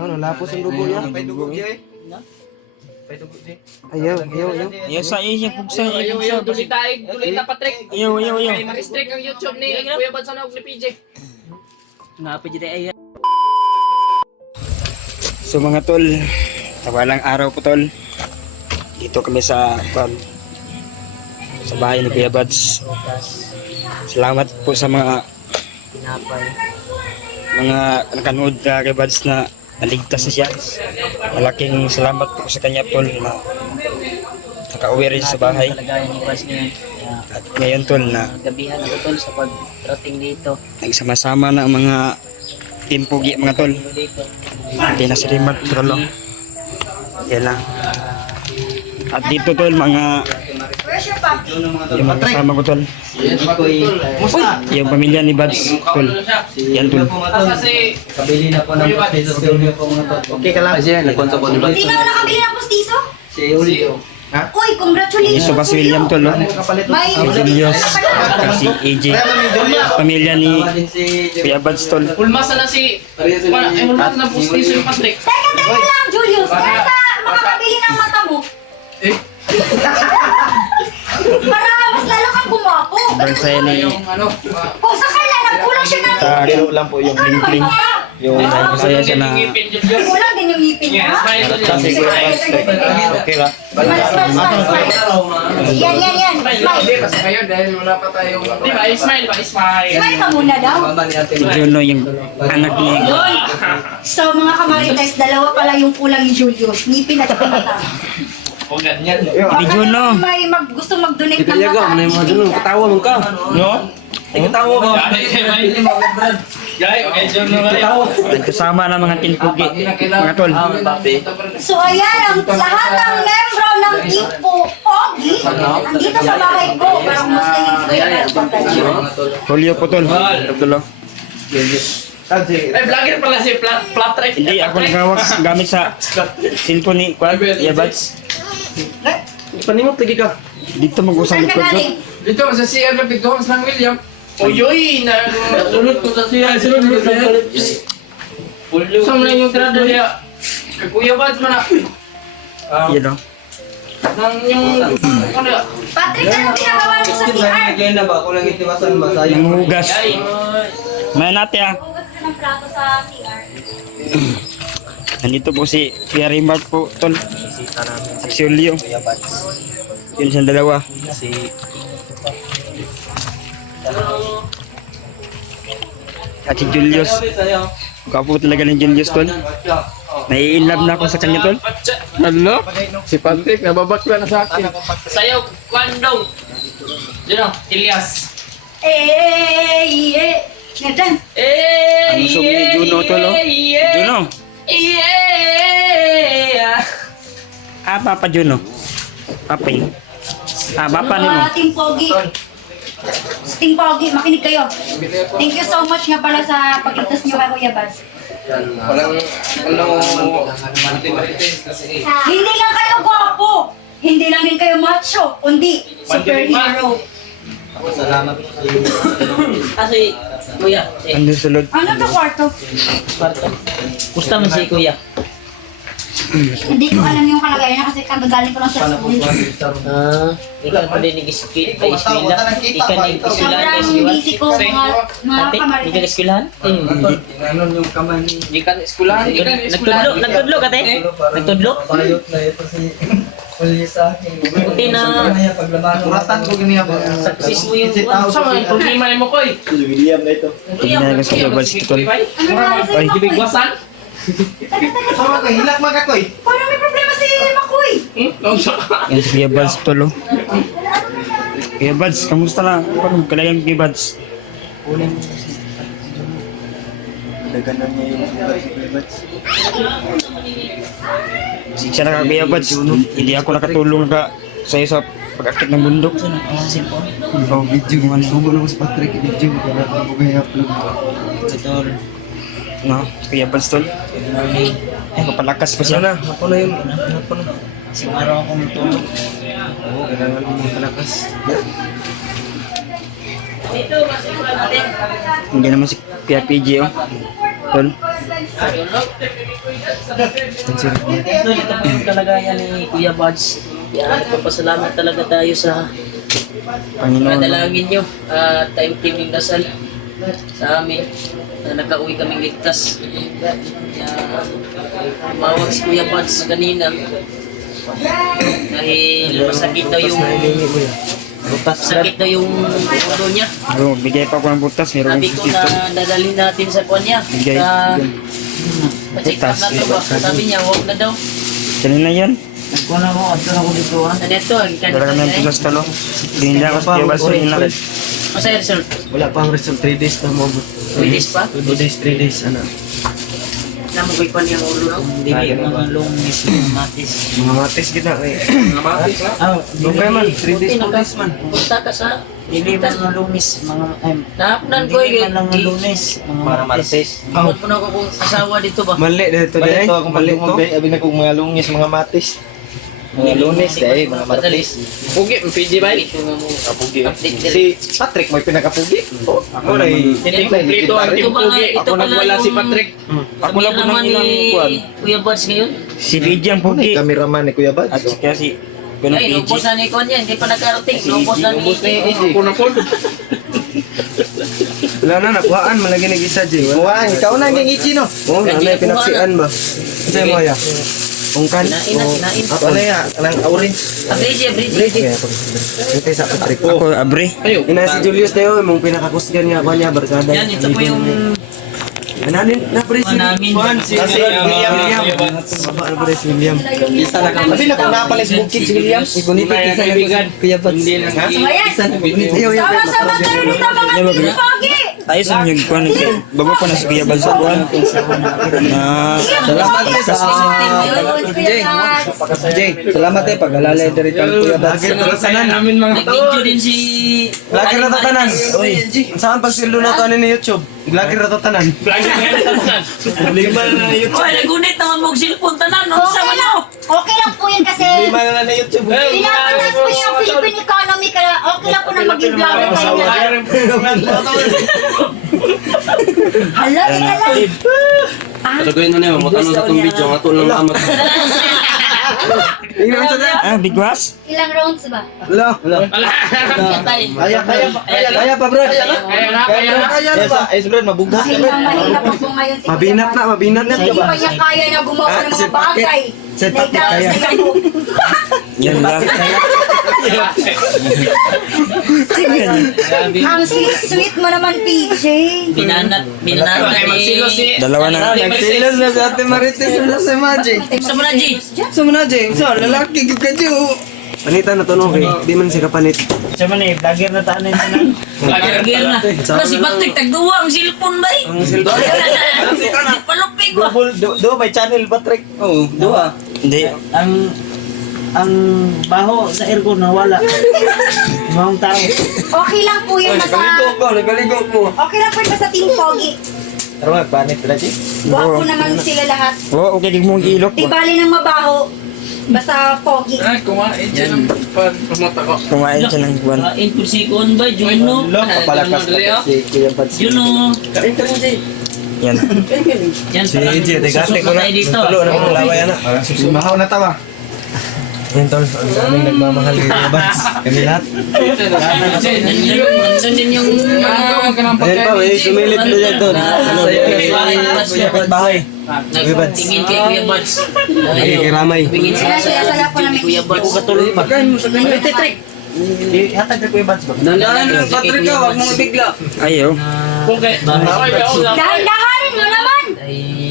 Ano, lapos ang dugo niya. Pay dugo di. Pay dugo di. Ayaw. Ayaw sa iya pugsa. Ayaw, dulita Patrick. Ayaw. Kay mag-strike ang YouTube ni Kuya Bansa na og ni PJ. Napid dito ay. So mga tol, tawalang araw po tol. Dito kami sa bahay ni Kuya Bads. Salamat po sa mga nakanood na kay Bads na naligtas na siya. Malaking salamat po sa kanya tol na nakauwi rin sa bahay. Kalagayan ni Bas ngayon. At ngayon tol na Gabihan ako tol sa pag-rating dito. nagsama-sama na ang mga team Pugi mga tol. Dito. Hindi na silimat tol. Yan lang. At dito tol mga yung mga kasama ko tol. Yung pamilya ni Bads tol. Yan tol. Asa si Kabili na po ng postizo sa Julio po mga tol. Okay ka lang. Kasi nagkonto ko ni Bats. Sino ang nakabili ng postizo? Si Julio. Uy, congratulations! Ito pa si William tol. Oh. May Si Julius. At si AJ. Pamilya ni Kuya Bads tol. Ulmasa na si ulmasa na postiso yung Patrick. Teka lang, Julius! Kaya ka makakabili ng mata mo? Para mas lalo kang gumapo. Bansay ni Kung sakay lang, nagkulang siya ng Kilo lang po yung Pling. yung Masaya siya na kulang din yung ngipin niya. okay lang. Smile. Yan. Smile. Kasi kayo dahil wala pa tayong di ba, smile. Smile ka muna daw. si Juno yung anak niya. Yun. So mga kamarites, dalawa pala yung kulang ni Julius. Ngipin at mata. O ganyan. Si Juno. May gusto mag-donate ng Kaya mata. ka, mga dun, katawa mo ka. No? Katawa mo. Jai, okay, John na Nagkasama ng mga team Pugi. Mga tol. So ayan, ang lahat ng membro ng Team Pogi nandito sa bahay ko para kumustahin si Kuya Bads. Julio po tol. Tol. Ay, vlogger pala si Patrick. Hindi ako nagawak gamit sa cellphone ni Kuya Bads. Paningot lagi ka. Dito mag-usang Saan ka likod ko. galing? Dito sa CR na pigdoons ng William. Oyoy, na sunod ko sa CR. Sunod ko sa CR. Saan na yung tirada niya? Kay Kuya Bads man na. Yan o. Nang yung ano? Patrick, ano ginagawa mo sa CR? Ngayon na ba? Kung lang itiwasan ba sa Yung hugas. Jai. May natin ah. Hugas ka ng plato sa CR. Nandito po si Kuya Raymart po tol. At si Julio. Yun siyang dalawa. At si Julius. Kapo talaga ng Julius tol. Nai-inlove na ako sa kanya tol. Ano? Si Patrick, nababakla na sa akin. Sayaw, kwandong. Dino, Elias. Nag-dance. Ang usog ni Juno tol oh. Juno. Yeah. Ah, Papa Juno. Papay. Ah, Papa ni mo. Team Pogi. Team Pogi, makinig kayo. Thank you so much nga pala sa pagligtas niyo kay Kuya Bads. Hindi lang kayo gwapo. Hindi lang din kayo macho. Kundi superhero. Salamat po sa iyo. Kasi, Kuya, Andun sulod. Ano to kwarto? kwarto. Gusto mo si Kuya? Hindi ko alam yung kalagayan niya kasi kagagaling ko lang sa school. Ikaw pa din nag-eskwila. Ikaw nag-eskwila. Sobrang busy ko mga Ate, hindi ka kamarites. nag-eskwelahan? Ano yung kamay ni Di ka eskwelahan, di ka eskwelahan. Nagtudlo ka, te? Nagtudlo? Bayot na ito si Uli sa akin. Buti na Kuratan ko ganyan ba? success mo yung Sa mga problema mo ko eh. William na ito. Hindi na lang sa Kuya Bads tol. Ano nangyari sa'yo, Makoy? Bigwasan? Sama ka, hilak mga kakoy. Parang may problema si Makoy. Yan si Kuya Bads tol oh. Kuya Bads, kamusta na? Parang kalayan Kuya Bads. Naganan niya yung sugat ni Bats. Siya na Kuya Bads. Hindi ako nakatulong ka sa'yo sa pag-akit ng bundok. Oh, video man. Sugo na ko sa Patrick. Video. Para ako kaya upload. Betul. No, Kuya Bads tol. Ay, papalakas pa siya. Ako na yun. Ako na. Isang araw ako matulog. Oo, kailangan mo malakas. Hindi naman si Kuya PJ oh. Tol. Ito yung kalagayan ni Kuya Buds. Yan, nagpapasalamat talaga tayo sa Panginoon. Nadalangin nyo at time-timing dasal sa amin na nakauwi kaming ligtas. Mawag si Kuya Buds kanina dahil masakit daw yung ulo niya. Bro, bigay pa ako ng butas. Meron Sabi ko na dadalhin natin sa kuwan niya. Bigay. Pa-check up natin ba? Sabi niya, huwag na daw. Kanina yan. Ano ito? Wala kami ang tugas talo. Hindi ako sa kiyabas rin na. Masaya result. Wala pang result 3 days na mo. 2 days pa? 2 days, 3 days, ano. Namukoy pa niya ang ulo, no? Hindi mga longis, mga matis. Mga matis kita eh. Mga matis na. Okay man, 3 days, 4 days man. Punta ka sa Hindi man ng lunis, mga naapnan ko hindi eh. man ng lunis, mga martes. Huwag mo na ako kung asawa dito ba? Mali dito Balik dahil. to akong Mali palimog to. kay abi na kong mga lungis, mga matis. Mga lunes dahil mga martes. Pugi, PG ba? Ito nga mo. Kapugi. Update din. Si Patrick may pinakapugi. Oh, ako na Hindi kompleto ang team Pugi. Ito Ako pala nagwala si yung- Patrick. Ako lang po ng ilang kuwan. Kuya Buds ngayon? Si Vidian Ako na Pugi. cameraman ni Kuya Buds. At kaya si Ganong Ay, PG. nubos na ni Kuan yan. Hindi pa nakarating. Nubos na ni... Ako na po. Wala na, nakuhaan. Malagi nag-isa, Jay. Kuhaan, ikaw na ang gichi no. Oo, nanay, pinaksian ba? Kasi mo ya. Ungkan. Sinain. Ako na ya, nang orange. Abridge. Ito sa Patrick. Ako, Abre. Ina si Julius tayo, mong pinakakusgan niya ako niya, barkada. Yan, ito po yung... Ananin na pre si Namin. Juan, si Kasi William. Baba na pre si William. Isa na ka. Sabi na kung napalis bukid si William. Ikunito kisa na Kuya Buds. Hindi lang. Ha? So, ayan. Ayaw Sama-sama tayo dito mga tipogi. Tayo sa mga kuwan. Bago pa na si Kuya Bal sa kuwan. Na Salamat eh sa Jay. Salamat eh pag-alalay diri kang Kuya Buds. Saya namin mga Nag-video din si... Lagi na tatanan. Oy, saan pag sildo na to ani ni YouTube? Lagi na tatanan. vlogger nga na tanan. Lima na na YouTube. Oy, nagunit naman mong cellphone tanan. Ano sa Okay lang. Okay lang po yan kasi Lima na na YouTube. pinapatas po yung Philippine economy kaya okay lang po na maging vlogger tayo na. Hala, ika lang. Ano gawin mo na yun? Matano sa itong video. Nga to lang amat. Ingnan sa dyan. ah, Bigwas? Ilang rounds ba? Wala. Kaya pa bro. Kaya na. Yes, bro, mabughat Dahil ka. mahina pa po ngayon si Mabinat na. Hindi pa niya kaya na gumawa ng si mga bagay. Si Patrick kaya. Yan lang. Ang sweet mo naman, PJ. Binanat ni... Dalawa na. Nagsilas na sa ate Marites na si Maji. Sa mga G. Sa mga Jay. So, lalaki ka ka Panita na tanong kay. Di man siya kapanit. Siya man eh, vlogger na tanan na lang. Lagyan na. Pero si Patrick, tagduwa ang cellphone ba eh? Ang sildo. Palupig ba? Do may channel Patrick. Oo, dua. Hindi. Ang baho sa aircon nawala. Mga tao. Okay lang po yun Nagaligo ko. Okay lang po yun sa Team Pogi. Pero magpanit pala si. Guwapo naman sila lahat. Oo, okay, di mong ilok Di ba? bali ng mabaho. Basta Pogi. Ay, kumain siya ng pamata ko. Kumain siya ng kuwan. Kain po si Kuan ba? Juno? Kapalakas na si Kuya Buds. Juno? Kain ka rin, Jay. Yan. Yan Si Jay, tigate ko na. dito. Tulo na kong laway na. Sumahaw na tawa. Yan tol, ang daming nagmamahal ni Kuya Buds. Kami lahat. Nandun din yung Gagawin ka ng Ayan pa, may sumilip na dyan tol. Ano, Kuya bahay. nagtingin kay Kuya Buds. Kiramay. Tingin sila Saya po namin. Kuya Buds. Pagkain mo sa kanya. Hatag na Kuya Buds ba? Nandaan Patrick ka, wag mong ibigla. Ayaw. Kung kay... Dahan-dahanin mo naman.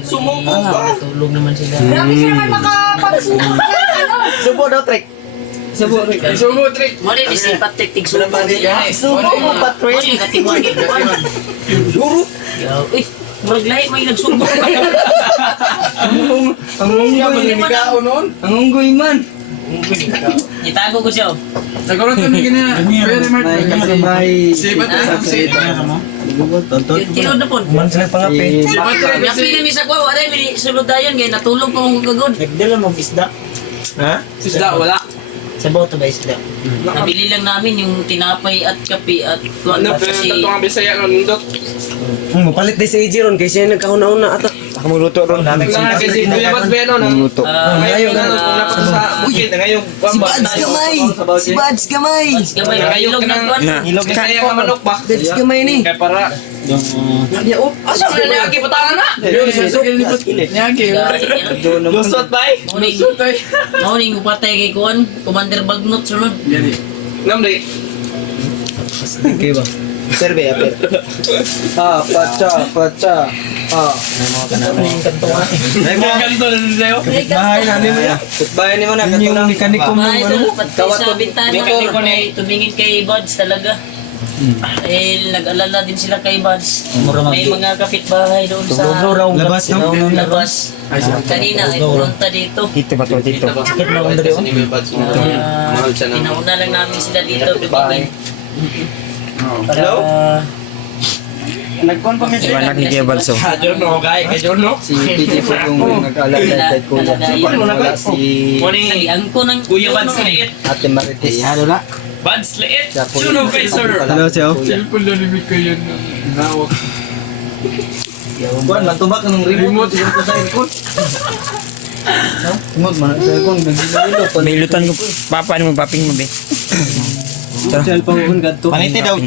Sumungko ka. Tulog naman sila. Grabe siya naman makapagsuko ng ano. Subo daw Trick. Subo. Sumo, Trick. Mo din si Patrick Tigsubo. Subo mo Mo Patrick. din katimuan ni Kuan. Duro. Uy, murag lahi may nagsubo. Ang unggoy. Ang unggoy man. Itago ko siya. Nagkaroon ka na gina. Very much. May Si Patrick. Si Tiyo na po. man sila pangapi. Yapi na mi sa kwa, wala mi sulod dayon kay natulog pa akong kagod. Nagdala mo isda. Ha? Isda, wala. Sabaw to ba isda? Nabili lang namin yung tinapay at kape at kuwan Ano, ba pero kasi ito ang Bisaya ng Nindot. Mapalit din si AJ ron kasi nagkauna-una ata. Ako magluto ron. Lang kasi Kuya Bads Beno nang Magluto. ngayon na napunta sa bukid ngayon. Si Bads gamay! Si Bads gamay! gamay Ngayon ilog ka na nang kuwan. ilog Bisaya nga manok ba? Bads gamay ni. Kaya para asa man na aki patangan na. Nyagi. Lusot bay. Lusot bay. Morning upatay kay kuwan, Commander Bagnot sunod. Namdi. Okay ba? Serve, apel. Pacha. Ganto na sa'yo. Bahay namin mo yan. Bahay ni mo na. Yung mekaniko mo. Mga idol, pati sa bintana Motor. may tumingin kay Buds talaga. Dahil nag-alala din sila kay Buds. May mga kapitbahay doon sa Labas no? labas. Kanina ay pumunta dito. Dito ba to? Dito. Pinauna lang namin sila dito. Tumingin. Hello? Nag-confirm Iba na kay Balso. Kajon no, guy. Kajon no. Si PJ po yung nag-alala kay Kuya. Wala si Ay, ang ko ng Kuya Bads Liit. Ate Marites. Ano na? Bads Liit. Suno kay sir. Ano siya? Cellphone na limit kayo na hawak. Buwan, matubak ng remote. Ito sa aircon. Tumod man sa aircon. Nagililo. May lutan ko. Papa, ano mo? Paping mo, be? Cellphone ko gadto. Paniti daw.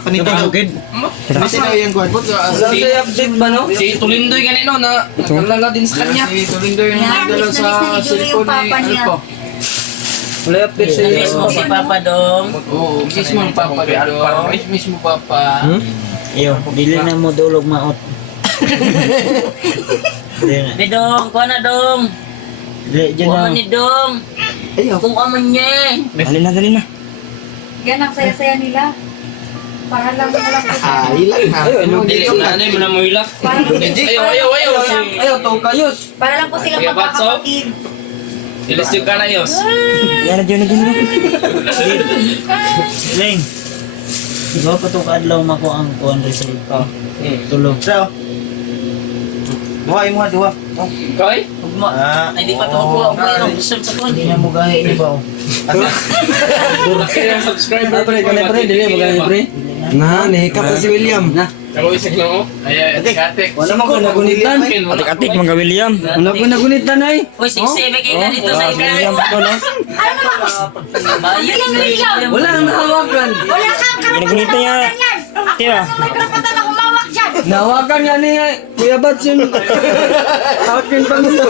Paniti daw. Paniti daw yung kuwan. Update ba no? Si Tulindoy ganito na nalala din sa kanya. Si Tulindoy yung Yan, nagdala miss sa na miss ni Julie yung cellphone papa ni niya. Alpo. Wala update sa Miss mo si Papa Dong. Oo, mismo ang papa ni Alpo. Mismo papa. Iyo, dili na mo dulog maot. Dili na. Di Dong, kuha na Dong. Dili dyan Kuha na. man ni Dong. Kung aman niya. Dali na. Yan ang saya-saya nila. Para lang walang Ilan na. Dili na mo na mo hilak. Ayaw, Ayaw, to kayos. Para lang po silang Kuya Batso? magkakapatid. Ilis yung ka na yos. Yan na dyan. Ling. Diba pa itong kaadlaw mako ang kuhan result? Tulog. So, buhay mo duha. Kay? Ay, di pa ito makuha ang mayroong result sa kuwan. Hindi na mo gahi ni ba? Laki ng subscriber. Na, nahikap na si William. Na. Ako isang lang oh. Ay, atik-atik. Wala mo ko nagunitan. Atik-atik, mga William. Wala ko nagunitan ay. Uy, 6-7 kayo na dito sa William ikaw. pa to, no? Ano naman po? Bayad na William. Wala nang nahawakan. Wala kang karapatan Ginagunita niya. na yan. Ako Tira. lang ang may karapatan na humawak dyan. Nahawakan niya ni Kuya Bats yun. Akin pa nito.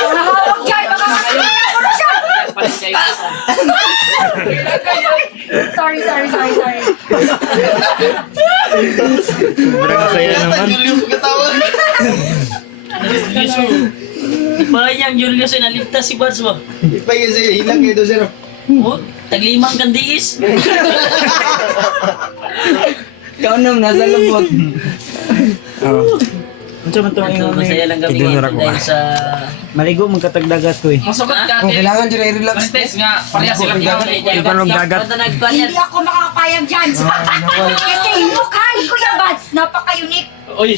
Humawak dyan. Baka makakilala ko na siya. Palit kayo. Sorry. Sobrang saya naman. Julius katawa. Bayang Julius ay naligtas si Buds mo. Ipay kasi hilang ito sir. Oh, taglimang kandiis. Ikaw naman, nasa lambot. Ano man itong ingon Masaya lang kami Tignan na ako, dahil sa... Maligo magkatagdagat ko eh. Masukat ka Kung atin. kailangan dyan i-relax. Bastes nga, parehas sila ikaw. Iba ng dagat. Hindi ako makakapayag dyan. Kasi yung mukha ni Kuya Bads, napaka-unique. Uy.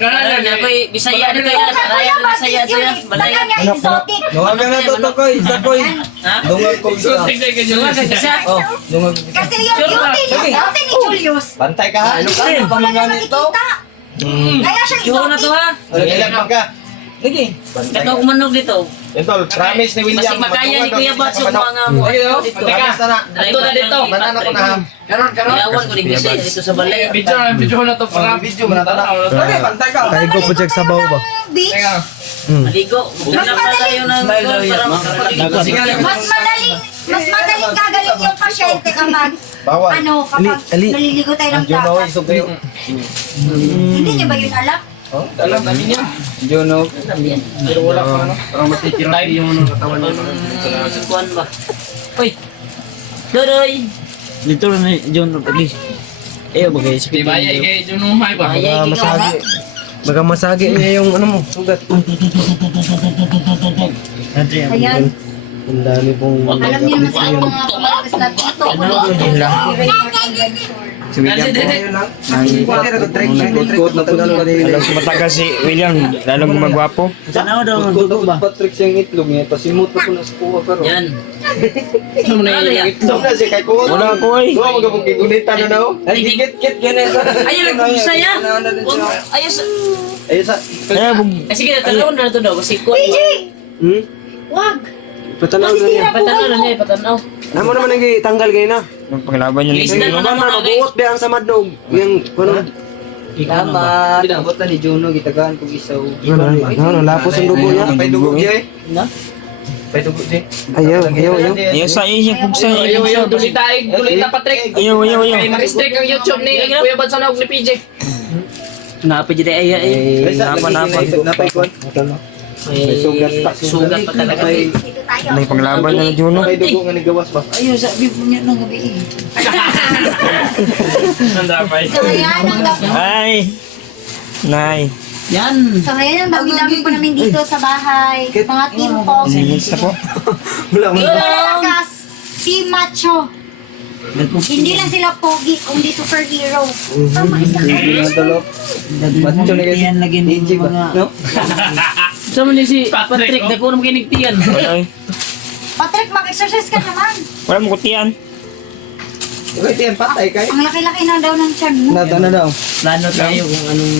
Parang ako'y Bisaya dito Yung yan. mukha Kuya Parang Bads Bisaya is dito yan. unique. Sa Balay. kanya, exotic. Dungag na to, Tokoy. Sakoy. Ha? Dungag ko So, isa. tignan ka dyan. Isa? Oh, dungag. Kasi yung beauty ni Julius. Bantay ka ha. Ano ka? Wala Pamangga na nito. nakikita. Kaya siya Iwan na to exotic. ha. Ilan ka? Lagi. Kato kumanog dito. Ito, promise ni William. Masig makaya ni Kuya Bats yung mga mo. Dito. Teka, sana. Ito na dito. Banana ko na ham. Karon. Iyawan ko ni Bisaya dito sa balay. Video na to para Video, manata na. Okay, bantay ka. Tayo ko po check sa bawo ba? Beach. Maligo. Bumila pa tayo ng para makapaligo. Mas madaling gagaling yung pasyente kapag Bawal. kapag Ali. naliligo tayo ng Juno, dagat. isog kayo. Hindi niyo ba yun alam? Oh, alam namin yan. Juno. Pero wala pa ano. Parang matitira yung ano katawan niya. Sukuan ba? Uy! Dodoy! Dito na ni John Pagi. Bagay sa Di ba ya kay Juno may ba? Ayay, Masagi. Baga masagi niya yung ano mo, sugat. Ayan. Ang dami pong Alam niyo naman sa mga kamalakas na dito. Si William po. Ikot na tagal ka din. Lalong matagal si William, lalong gumagwapo. Tanaw daw ang Ikot dugo ba? Patrick siyang itlog niya. Pasimot ako na sa kuha pero. Yan. Ano na Ano yan? Itlog na siya kay kuha. Wala ko eh. Duwa magabog kigunitan na daw. Ay dikit-kit ganun. Ayun, nagpusaya. Ayos. Ay sa. Kaya, Eh, sige, tanawin na ito daw. Kasi ko. PJ! Hmm? Wag! Patanaw na niya. Masisira Patanaw buhay na mo. niya, patanaw. Amo naman ang tanggal kayo na. yung panglaban niya Ilis na ni mo naman na kay. Buot ba ang samad nog? Yung kuno. Salamat. Abot na ni Juno gitagaan kog isaw. Ano, lapos ang dugo niya. Pay dugo niya eh. Na? Ayaw. Ayaw sa iyo, pugsa Ayaw, iyo. dulita Patrick. Ayaw. Kay mag-strike ang YouTube ni Kuya Bad sa naog ni PJ. Napay dyan ay Ay, Napa. Napay kon. sugat pa talaga. Dito tayo. May panglaban na Juno. Napay dugo nga ni gawas ba? Ayo sabi po niya nang gabi. So, ayan ang gabi. Ay. Nay. Yan. So, ayan ang dami-dami po namin dito sa bahay. Mga team po. Singits na po. Wala mo. Team Malakas. Team Macho. Hindi lang sila pogi, kundi superhero. Tama, isa ka. Nadalok. Macho na yan lagi ni mga. No? Sa mo ni si Patrick, dako naman kinigtiyan. Ay. Patrick, mag-exercise ka naman. Wala mo kutian. Okay, tiyan patay kay. Ang laki-laki na daw ng tiyan mo. Nada na daw. Plano tayo kung anong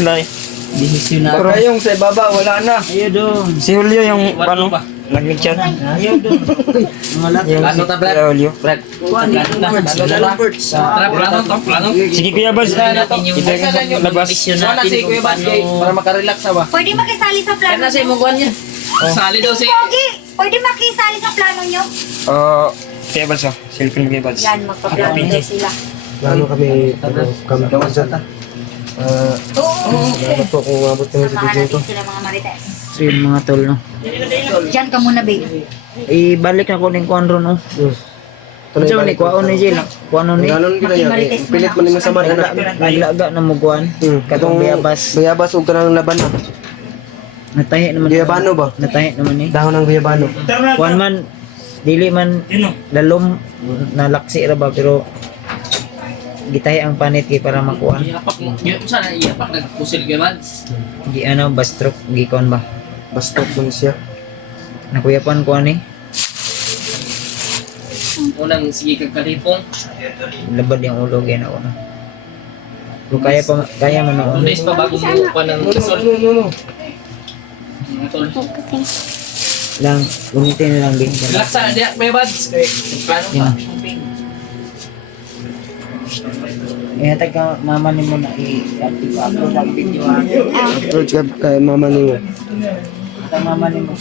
Nay. desisyon Pero natin. yung sa baba wala na. Ayo dong. Si Julio yung paano? Nag-chat. Ayo dong. Mga lahat. Yung si Julio. Kuan ni Lombards. Plano. Sige Kuya Bas. Natin yung Labas. vision Wala natin si kung Kuya Bad paano. kay para makarelax ba. Pwede makisali sa plano Kaya na sa nyo. imuguan niya. Sali daw si Pogi, pwede makisali sa plano nyo. Kuya Bas oh. Cellphone Kuya Bas. Yan, magpa-plano daw sila. Plano kami gawas sa Salamat po kung umabot kami sa Samahan video natin to. sila mga marites. So yun mga tol no. Diyan ka muna, babe. Ibalik na ko ning kuan ron no. Unsa man ni kuan ni Jill? Kuan ni. Ganon gina yan. Pilit mo nimo sa man anak. Naglaga na mo kuan. Katong bayabas. Bayabas ug kanang laban na. Natahi naman. Guyabano ba? Natahi naman ni. Dahon ng guyabano. Kuan man dili man lalom nalaksi ra ba pero gitahi ang panit kay para makuan. Iyapak mo. Yun sana iyapak nagpusil kay Mads. Di ano bastrok gikon ba. Bastok dun siya. Nakuyapan ko ani. Unang sige kag kalipong. Labad yung ulo gaya na una. Pero kaya man na 2 days pa bago mo pa ng gasol. No. Tol. lang gamitin na lang din. Relax sana diya Kuya Bads. Plano pa. Yan. Ihatag ka mama ni mo na i-upload ang video ha. Approach ka kay mama niyo. Ito mama ni mo.